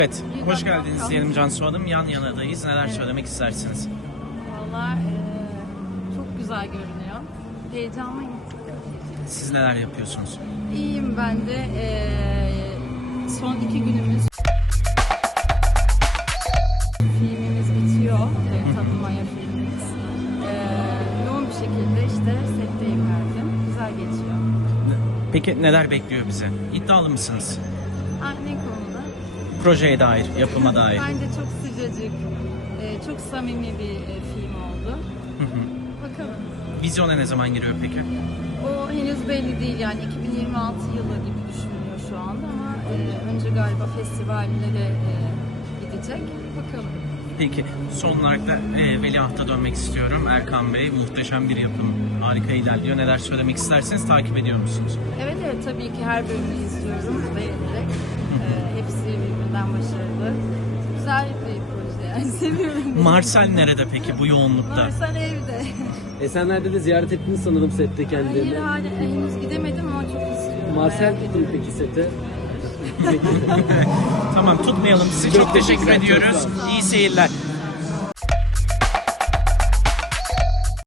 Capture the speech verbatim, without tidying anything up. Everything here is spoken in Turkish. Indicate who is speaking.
Speaker 1: Evet, hoş geldiniz diyelim Cansu Hanım. Yan yanadayız. Neler evet. söylemek istersiniz?
Speaker 2: Valla e, çok güzel görünüyor. Heyecanlıyım.
Speaker 1: Siz neler yapıyorsunuz?
Speaker 2: İyiyim ben de. E, son iki günümüz filmimiz bitiyor. E, Tanımaya filmimiz. E, yoğun bir şekilde işte setteyim her gün. Güzel geçiyor.
Speaker 1: Peki neler bekliyor bize? İddialı mısınız?
Speaker 2: Ha, ne konuda?
Speaker 1: Projeye dair, yapıma dair.
Speaker 2: Bence çok sıcacık, e, çok samimi bir e, film oldu.
Speaker 1: Hı hı.
Speaker 2: Bakalım.
Speaker 1: Vizyona ne zaman giriyor peki?
Speaker 2: O henüz belli değil, yani iki bin yirmi altı yılı gibi düşünülüyor şu anda ama e, önce galiba festivallere e, gidecek. Bakalım.
Speaker 1: Peki son olarak da e, Veliaht'a dönmek istiyorum. Erkan Bey muhteşem bir yapım. Harika ilerliyor. Neler söylemek isterseniz takip ediyor musunuz?
Speaker 2: Evet evet, tabii ki her bölümü izliyorum beğenerek. E, hepsi birbirinden başarılı. Güzel bir proje yani, seviyorum.
Speaker 1: Marcel nerede peki bu yoğunlukta?
Speaker 2: Marcel evde.
Speaker 3: Esenler'de de ziyaret ettiniz sanırım sette kendilerini.
Speaker 2: Hayır hala henüz gidemedim ama çok istiyorum.
Speaker 3: Marcel gitti mi peki sete?
Speaker 1: Tamam, tutmayalım sizi. Çok, çok teşekkür ediyoruz. İyi seyirler.